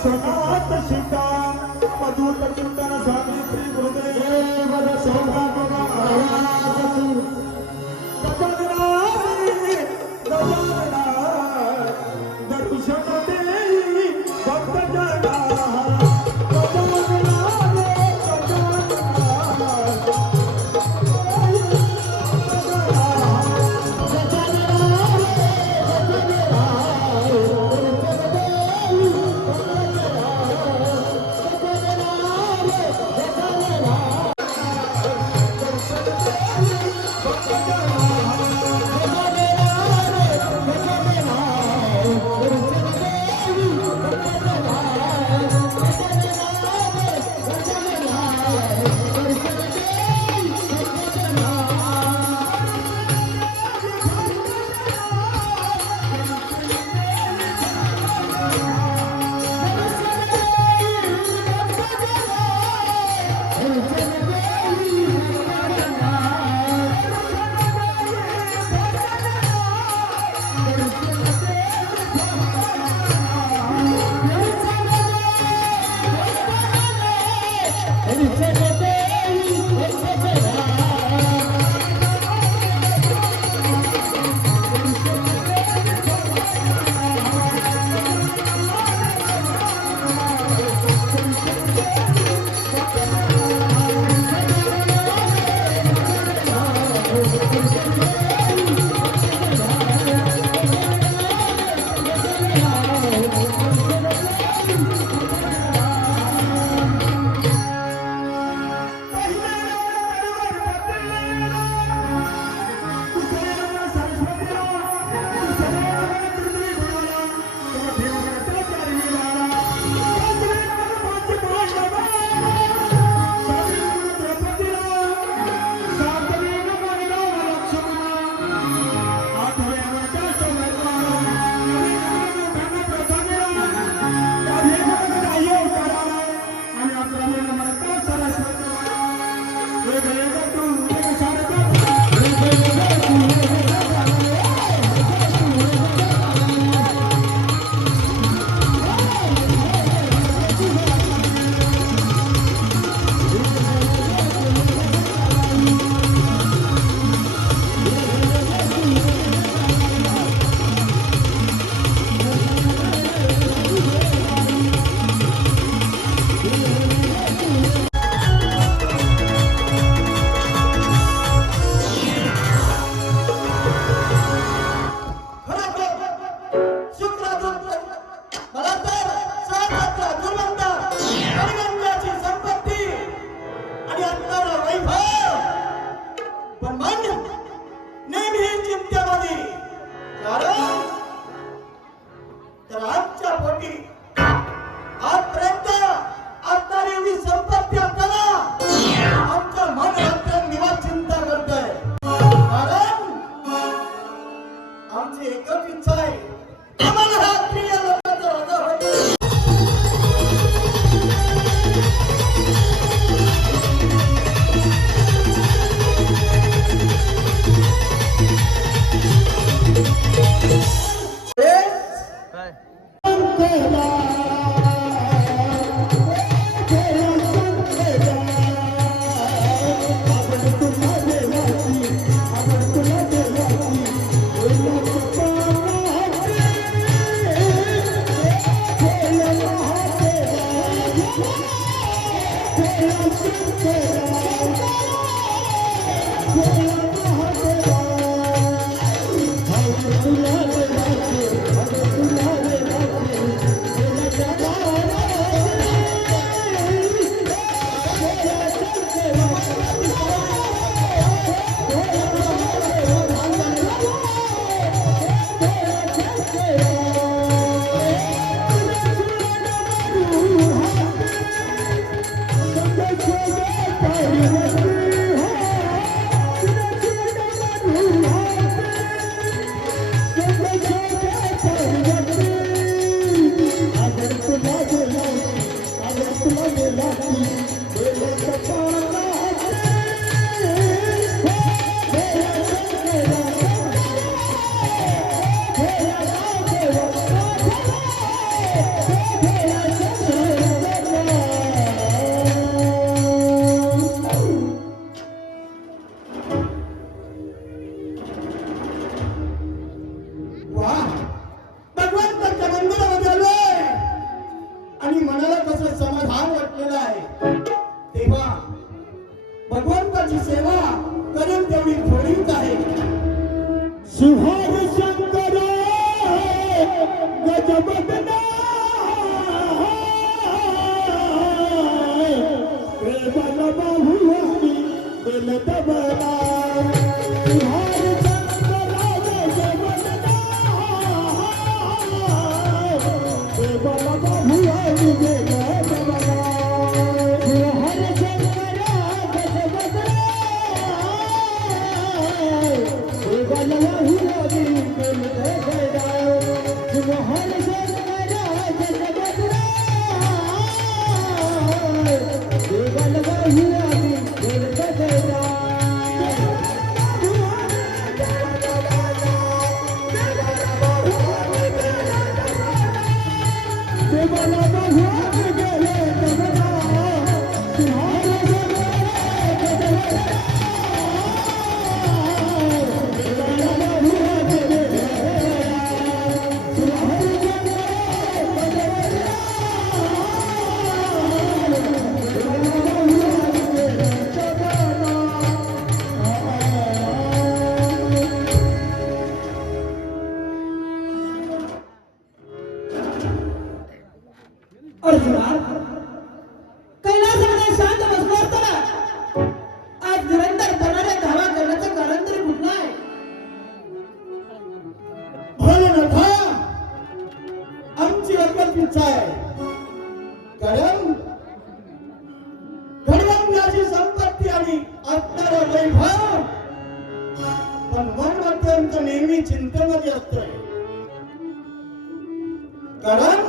एकादशनाथ सीता मधुर शिवाय शंकर गजबदना प्रेमाला बाहुवानी दिल दबला आमची हरकत इच्छा आहे. कारण घडवण्याची संपत्ती आणि असणारा वैभव. पण नेहमी चिंतेमध्ये असत कारण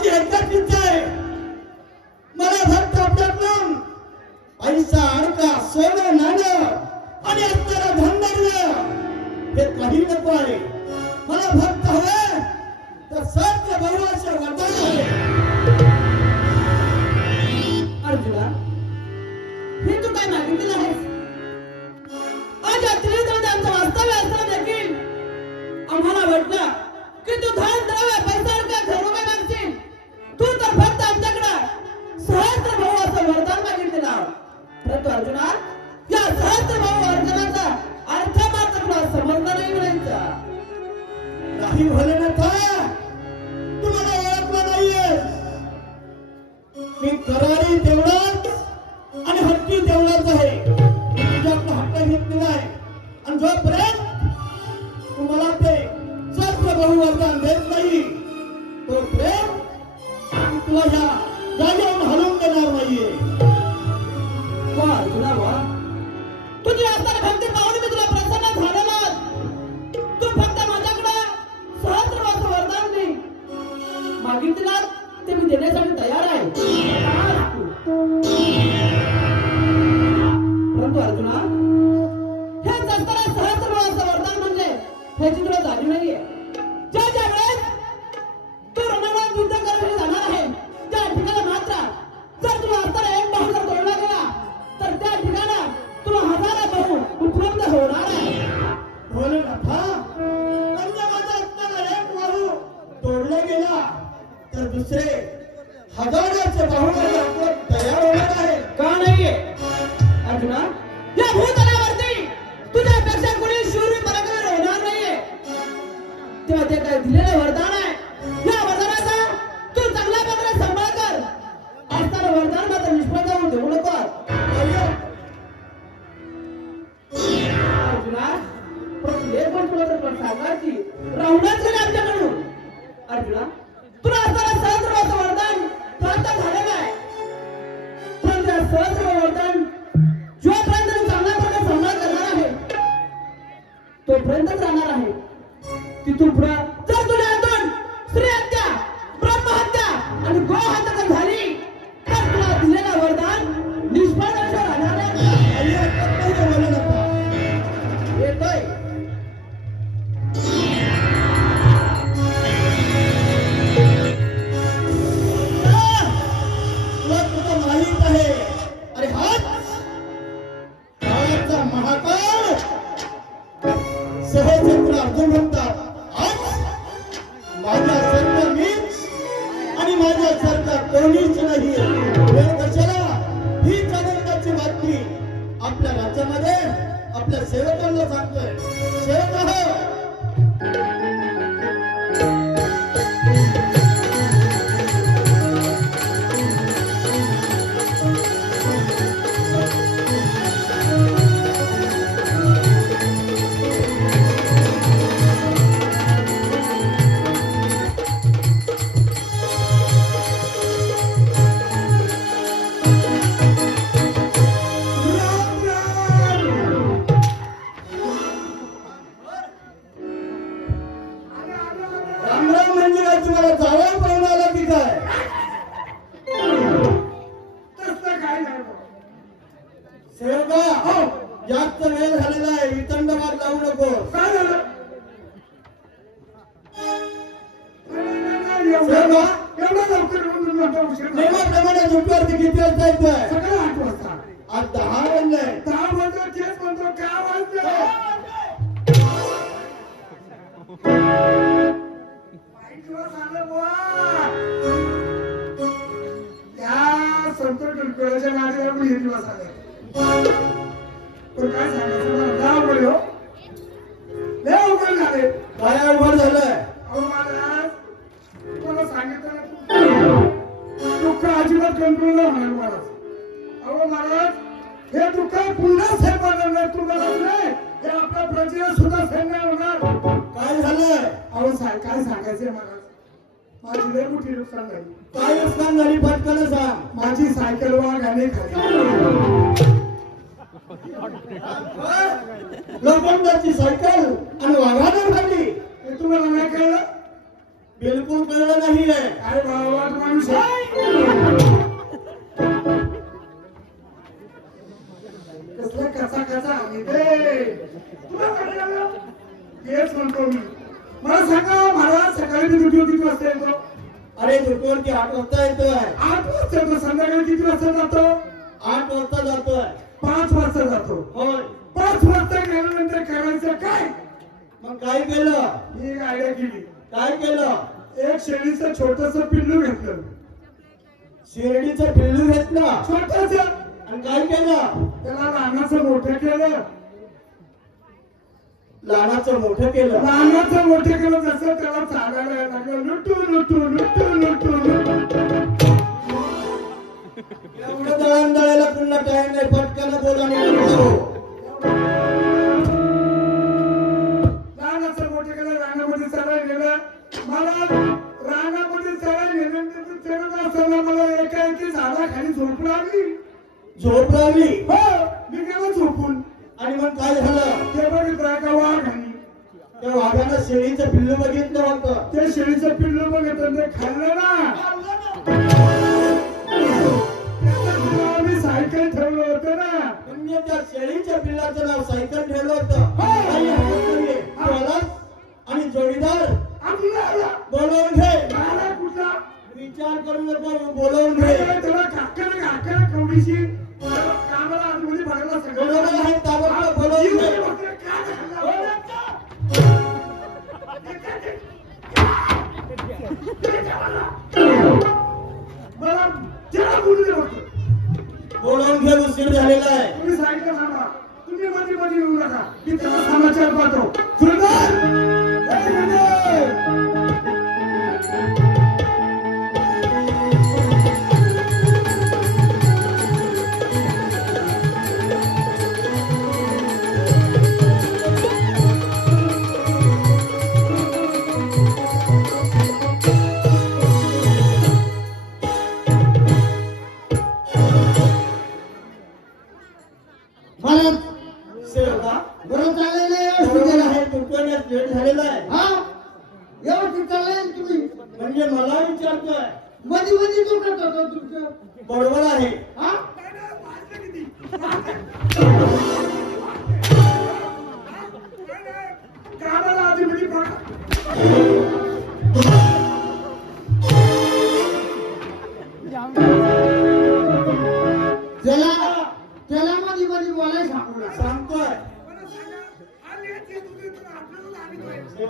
माझी एकदा चिंता आहे की करारी तेवढाच आणि हट्टी तेवढाच आहे. हट्ट घेतलेला आहे आणि जोपर्यंत आपल्या सांगतोय. सेवक सेवका एवढा लवकर येऊन म्हणता उशीर. नेहमीप्रमाणे झुटवरती किती वाजता येतोय सकाळी आठ वाजता. आज दहा वाजले. दहा वाजता तेच म्हणतो काय वाजले. या संत डुलकुळाच्या नादीला पण हे दिवस आले. पण काय सांगायचं? आहे हो. लय अवघड झाले. काय अवघड झालंय. सांगितलं ना, दुःख अजिबात कंट्रोल नाही होणार महाराज अहो महाराज हे दुःख पुन्हा होणार तुम्हाला नाही हे आपल्या प्रजेला सुद्धा होणार काय अहो साहेब काय सांगायचंय महाराज माझी लय मोठी नुकसान झाली काय नुकसान झाली फटकन सांग माझी सायकल वाघाने खाली लोखंडाची सायकल आणि वाघाने खाली हे तुम्हाला नाही कळलं बिलकुल कळलं नाहीये अरे बाबा माणूस आहे. कसलं कसा कसा? तुला? तेच म्हणतो मी. मला सांगा महाराज सकाळी मी ड्युटी किती वाजता येतो? अरे झुटवरती आठ वाजता येतोय. आठ वाजता येतो. संध्याकाळी किती वाजता जातो? आठ वाजता जातोय. पाच वाजता जातो. होय. पाच वाजता गेल्यानंतर करायचं काय? मग काय केलं? मी एक आयडिया केली. काय केलं? एक शेळीचं छोटस पिल्लू घेतलं. शिर्डीचं पिल्लू घेतलं? छोटस. आणि काय केलं? त्याला लहानाचं मोठं केलं. लहानाचं मोठं केलं. लहानाचं मोठं केलं जसं त्याला चालायला लागलं लुटू लुटू लुटू लुटू लुटू. एवढं दळण दळायला पुन्हा टाइम नाही पटकन बोला आणि चालायला गेलं. मला रानामध्ये चालायला गेल्यानंतर तेवढं असताना मला एका एकी झाडाखाली झोप लागली. झोप लागली? हो मी गेलो झोपून. आणि मग काय झालं? ते बघितलं का वाघ आणि त्या वाघानं शेळीचं पिल्लू बघितलं होतं ते शेळीचं पिल्लू बघितलं ते खाल्लं ना. आम्ही सायकल ठेवलं होतं ना. म्हणजे त्या शेळीच्या पिल्लाचं नाव सायकल ठेवलं होतं. आणि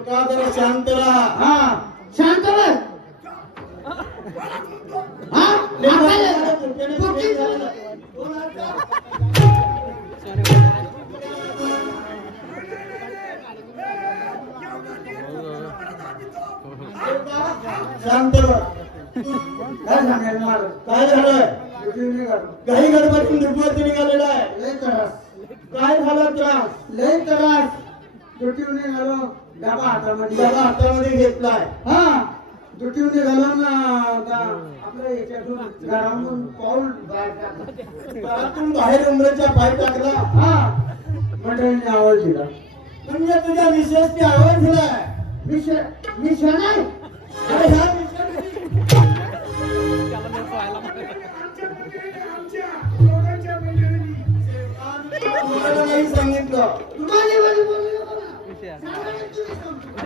जरा शांत राहा हा शांत हा. काय? मला काय झालंय? काही गडबडून दुर्गती निघालेला आहे. लय त्रास. काय झाला त्रास? लय त्रास. दुटीवर निघालो डबा हातामध्ये. घेतलाय. हा. दुटीवर निघालो ना आता आपल्या याच्यातून घरामधून पाऊल बाहेर टाकलं. घरातून बाहेर उमरेचा पाय टाकला. हा. मंडळीने आवाज दिला. म्हणजे तुझ्या विशेषची आवाज दिलाय. मिशन मिशन आहे अरे ह्या विषयाची आमच्या मंडळीने, आमच्या दोघांच्या मंडळीने. तुम्हाला नाही सांगितलं तुम्हाला मध्ये बोलू नका ना. सांगायला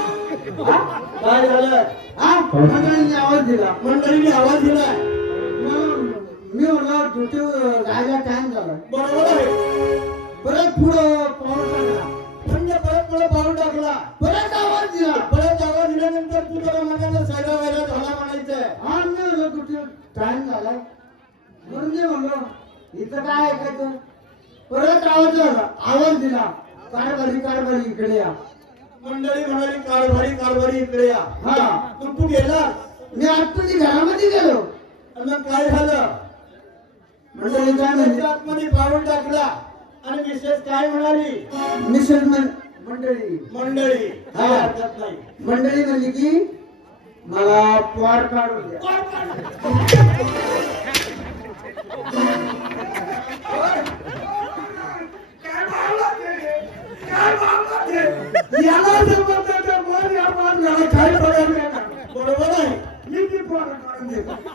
काय झालं मंडळीने आवाज दिला मंडळीने आवाज दिला मी म्हणलं ड्युटी जायला टाइम झाला बरोबर आहे परत पुढं पाऊल टाकला म्हणजे परत पुढे पाऊल टाकला परत आवाज दिला परत आवाज दिल्यानंतर तू त्याला मनाला सायला व्हायला झाला म्हणायचंय हा मी म्हणलं ड्युटी टाइम झाला म्हणून मी म्हणलो इथं काय ऐकायचं परत आवाज आवाज दिला. कारभारी कारभारी इकडे या. मंडळी म्हणाली कारभारी कारभारी इकडे या. हा. मग तू गेला मी आतमध्ये घरामध्ये गेलो. आणि मग काय झालं? मंडळी काय म्हणली? त्याच्या आतमध्ये पाऊल टाकला. आणि विशेष काय म्हणाली? मन- मंडळी. मंडळी. हा. मंडळी म्हणली की मला पोर काढून द्या काय भावला ते? काय भावला ते? याला जर म्हणतात तर या याला बरोबर आहे मी ती पोरा काढून देतो.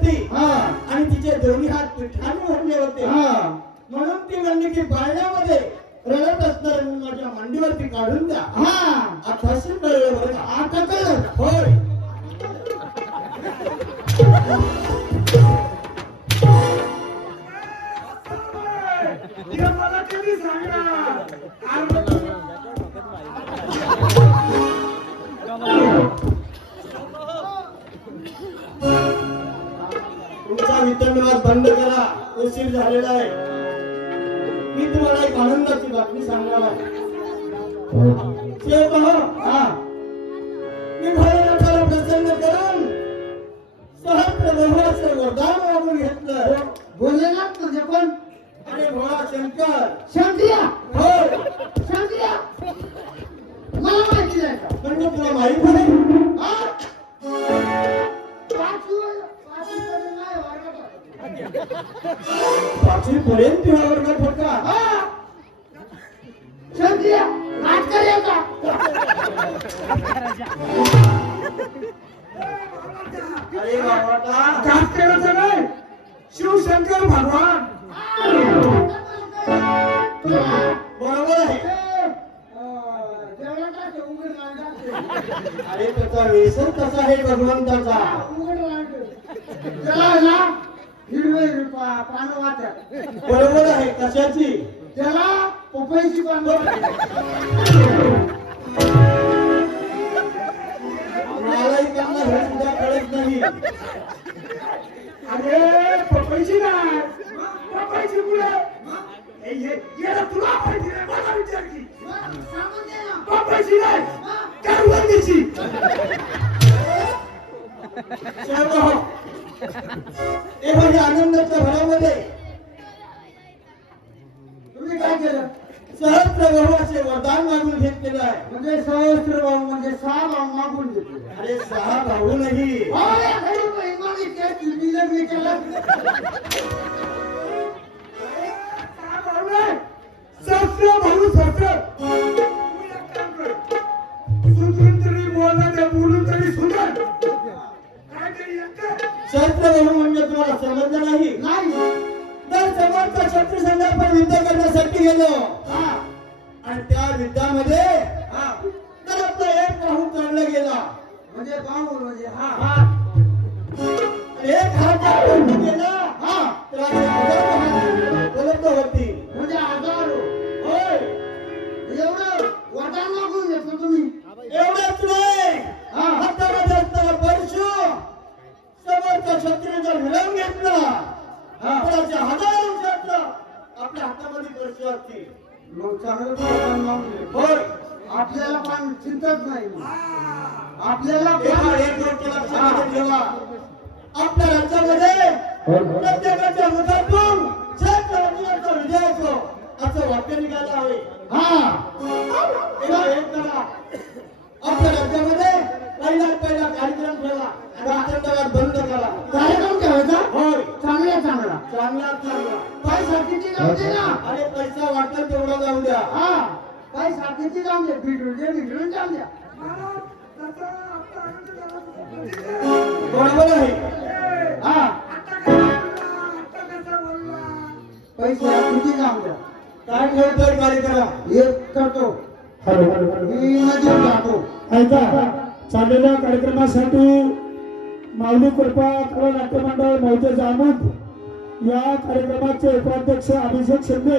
होती. आणि तिचे दोन्ही हात पिठाने भरले होते. हा. म्हणून ती म्हणली की पाण्यामध्ये रडत असणार माझ्या मांडीवरती काढून द्या. हा. आता बोललेलात कोण आणि भोळा शंकर शांतिया होय शांतिया मला माहिती नाही का तुला माहीत आहे हा? पाचवी- पाचवीपर्यंत नाही वर्गात होता. पाचवी पर्यंत तुझ्या वर्गात होता हा? शांतिया नाटक येता अरे बाबा जास्त करायचं नाही शिवशंकर भगवान. बरोबर आहे. अरे त्याचा व्यसन कसा आहे भगवंताचा हिरवे पानं बरोबर आहे. कशाची? त्याला पपईची पानं हे सुद्धा कळत नाही. अरे पपईची नाही. पपईची कुठे तुला मला ना पपईची नाही सर्व हो. हे. म्हणजे आनंदाच्या भरामध्ये. तुम्ही काय केलं? सहस्त्र बहुवाचे वरदान मागून घेतलेलं आहे. म्हणजे सहस्त्र भाऊ म्हणजे सहा भाऊ मागून घेतले. अरे सहा भाऊ नाही भाऊ नाही सहस्र भाऊ सुधरून तरी बोलून तरी सुधर काय तरी सहस्त्र बहु म्हणजे तुम्हाला समजलं नाही? तर समोरच्या शत्रू संघ आपण युद्ध करण्यासाठी गेलो. चिंताच नाही. आपल्याला आपल्या राज्यामध्ये प्रत्येकाच्या मुखातून शेत राज्याचा विजय असो असं वाक्य निघालं आहे. हा. एक करा. आपल्या राज्यामध्ये पहिला पहिला कार्यक्रम ठेवा रात्रंदावात बंद करा. कार्यक्रम ठेवायचा? होय. चांगला चांगला. चांगला चांगला जाऊ दे ना? अरे पैसा वाटेल तेवढा जाऊ द्या. हा. काय साथीची जाऊन दे बिघडून दे बिघडून जाऊन द्या बरोबर आहे. हा. पैसे साथीची जाऊन द्या काय ठेवतोय कार्यक्रम एक करतो. मी नदीवर जातो. ऐका चाललेल्या कार्यक्रमासाठी माऊली कृपा कला नाट्य मंडळ मौजे जामूद या कार्यक्रमाचे उपाध्यक्ष अभिषेक शिंदे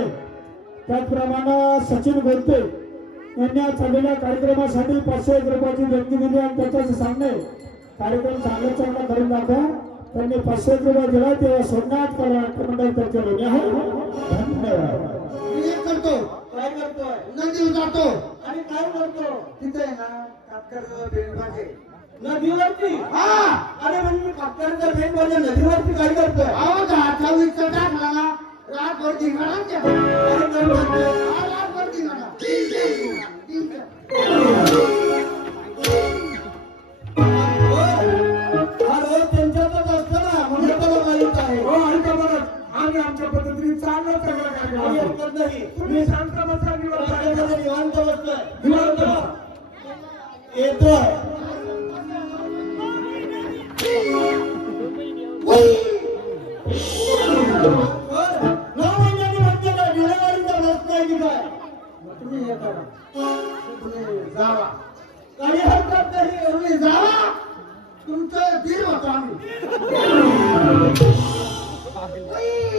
त्याचप्रमाणे सचिन गोलते यांनी आज चाललेल्या कार्यक्रमासाठी पाचशे एक रुपयाची देणगी दिली आणि त्याच्याच सांगणे. कार्यक्रम चांगला चांगला करून दाखवा. त्यांनी पाचशे एक रुपये दिला तेव्हा नाट्य मंडळ तर्फे ऋणी आहे धन्यवाद. करतो. काय करतोय? नदीवर जातो. आणि काय करतो? तिथे नदीवरती? हा. अरे म्हणजे मी कापकाराचा भेट म्हणजे नदीवरती काय करतोय? अहो दहा वीसचा टाकला रातभर धिंगाणा रातभर धिंगाणा तीनशे, तीनशे. हा रोज त्यांच्यातच असतो जावा. काही हरकत नाही तुम्ही जावा. तुमचं दीर होतो आम्ही.